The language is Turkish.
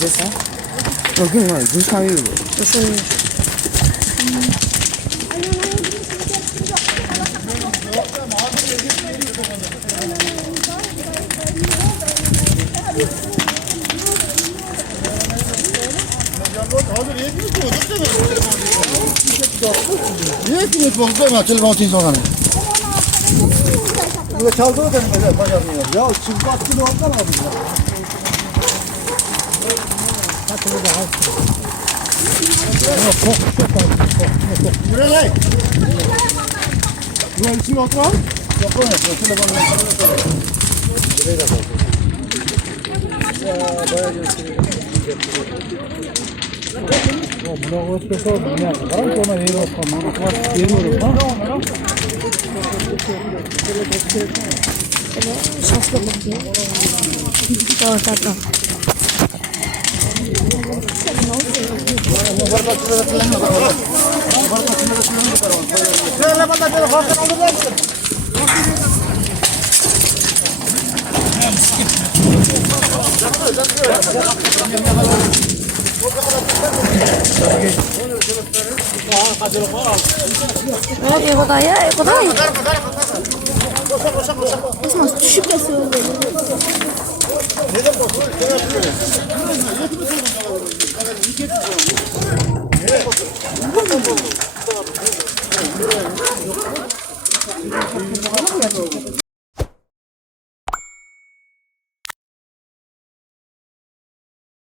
됐어? 여기 뭐 눈사위 무슨 Niye bakma telefon sonra. Bu çaldığı da böyle bacarmıyor. Ya çıplak gibi oldu abi. Nereye? Bu içinde otur al. Yok o ne? Telefonu Много успехов, нет, раньше она не росла, но вот первый раз. Şanslı bakayım. Doğru. 이거 다야? 이거 다? 무슨 düşüklesiniz böyle.